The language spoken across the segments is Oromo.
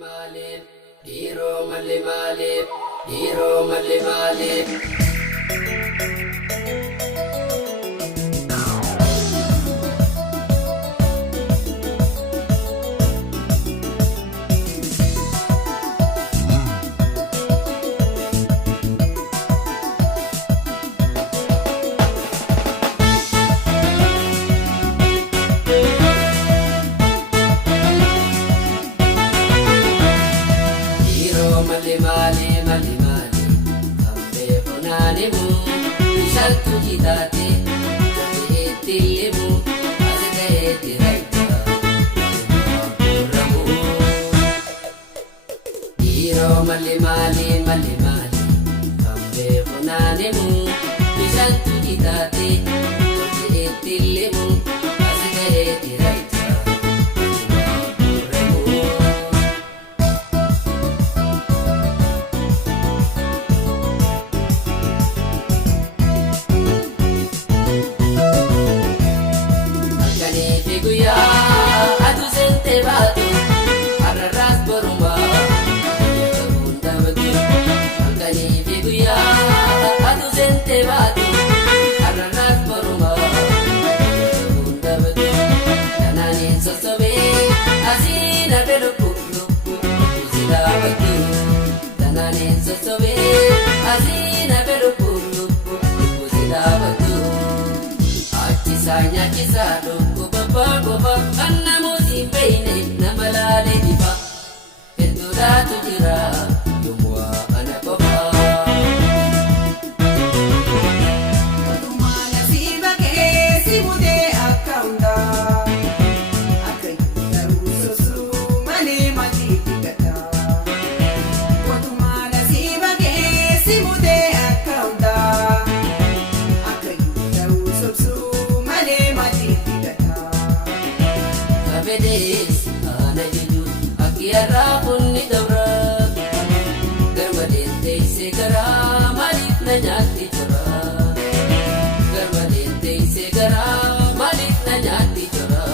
Malib, Hero Malib, Hero Malib. Mali kambe konanimu shaltu jidate jabe tilimu azgaye tiraita kuramu hero mali kambe konanimu shaltu jidate jabe tilimu azgaye tiraita Sanya kisah duku bapa karena musim peine nama lale diba itu datu jira semua anak bapa Mana si bake si mude akaunda akai taru susu mane mati tikata Waktu mana si bake si mude akaunda akai taru susu Bedes ana jiju akiara punni dabra garmadente segara malik na jati chora garmadente segara malik na jati chora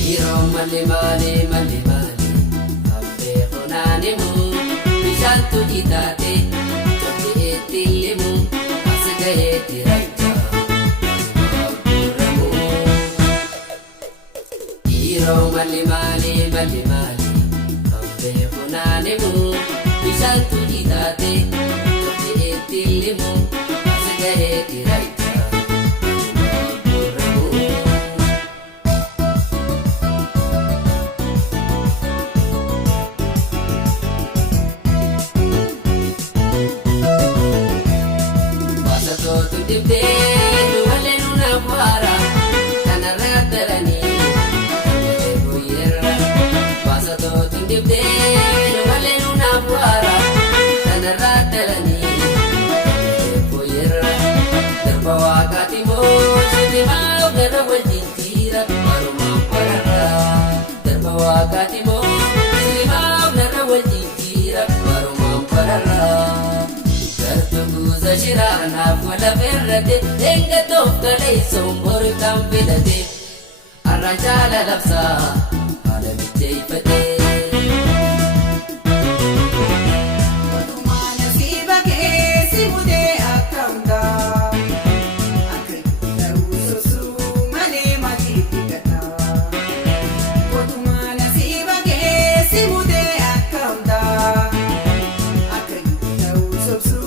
hero mali shaltu jidate jabe tilimu azgaye tiraita kuramu hero mali kambe konanimu shaltu jidate jabe tilimu azgaye tiraita kuramu Dibde wale nuna para tanaratarani boyera pasato dibde wale nuna para tanaratarani boyera terbawa katimo sedima gara wajintira maruma para terbawa katimo sedima gara wajintira maruma para Zashirana wala ferrate enga tokkale sombor kambilate arrajala labsa ala bijayfate Mana si bake si mude akaunda akai taru susu mane mati tikata Waktu mana si bake si mude akaunda akai taru susu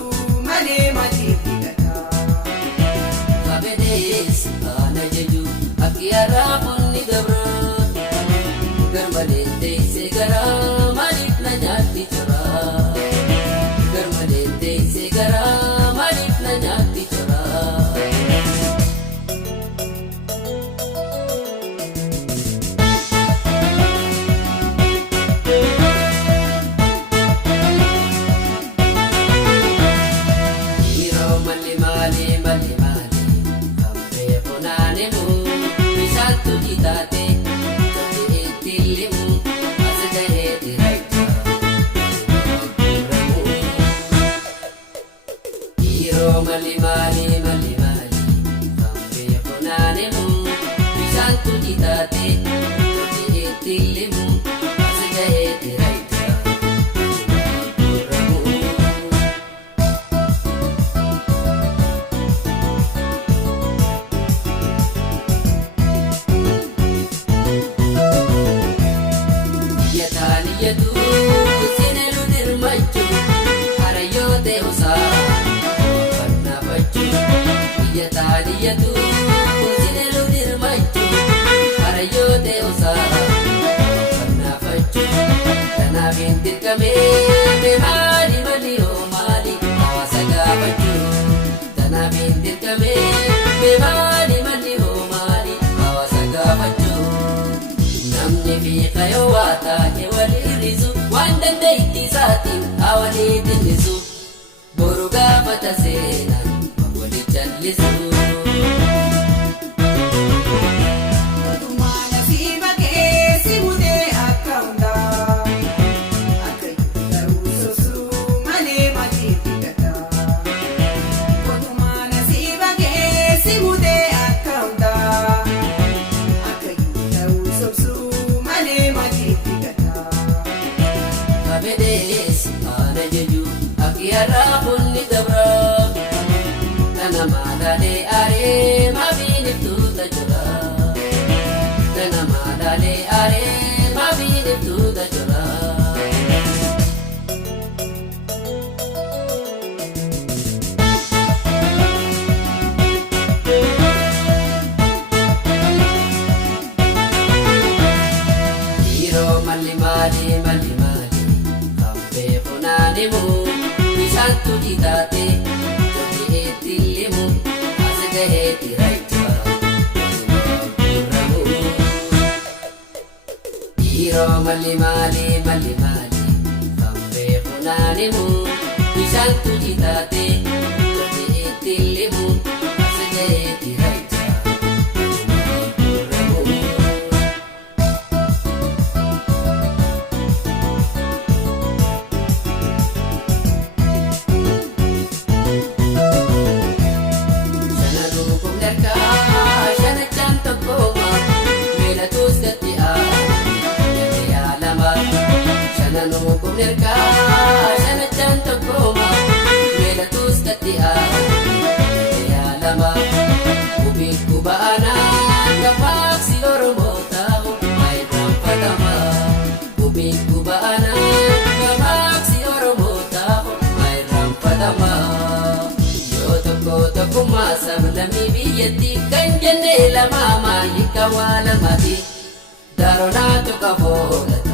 Bedes ana jaju akiara punni dabra garmadente Tanaafin dirqamee maali maali hoo maali hawaasa gaafachuu. Tanaafin dirqamee maali maali hoo maali hawaasa gaafachuu. Namni fiiqa yoo waa taate wal hir'isu waan dandeettii isaatiin haa walii dinnisu. Boru gaafata seenan wali jallisu. Akiyarraa bunni dabraa kana maalaalee aaree maabiiniftuuta jira. Kana maalaalee aaree maabiiniftuuta jira. Dhiiroo malli maali malli maali kan beeku naanimu. Bishaantu dhiitaate tole eetti limu as gaheetti raayichaa gurramu. Dhiiroo malli maali malli maali kan beeku naanimu. Bishaantu dhiitaate tole eetti limu as gaheetti raayichaa gurramu. Shanachaan tokkooma meelatus gatti aadde yaalama. Shananuu kumnerkaa shanachaan tokkooma meelatus gatti aadde yaalama. Kubiin kubaanaa gabaaksi Oromoo taa'u maayirraanfatama. Kubiin kubaanaa gabaaksi Oromoo taa'u maayirraanfatama. Tokkummaa sablammii biyyatti kan jenne lamaa maaliif waa lamati. Daaronaatu qaboola.